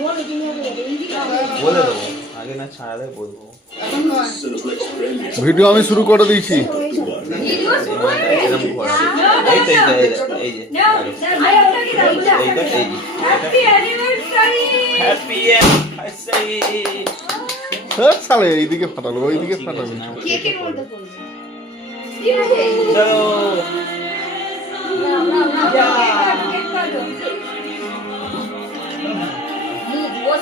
বলে আগে না ভিডিও আমি শুরু করে দিয়েছি এইদিকে ফাটালো ওইদিকে ফাটালো না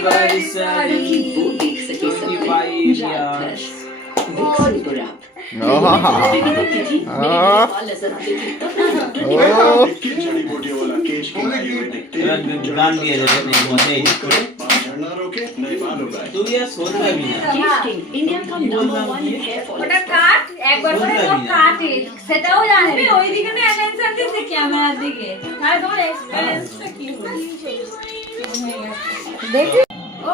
everybody, everybody. Oh, oh. देखिए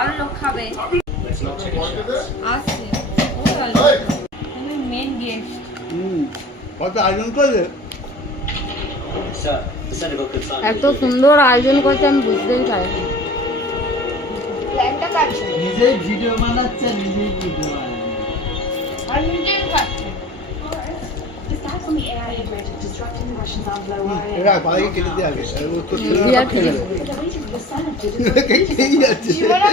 আর লোক খাবে আসছে ও তাহলে তুমি মেন গেস্ট হুম কত আয়োজন করলে স্যার এত সুন্দর আয়োজন করতে আমি বুঝতেই চাই প্ল্যানটা কাছে নিজে ভিডিও বানাচ্ছে নিজে ভিডিও আর নিজে খাচ্ছে the AI agent disrupting the Russian's low wire. Yeah, but I can't get it. I was too scared. Yeah, can't get it.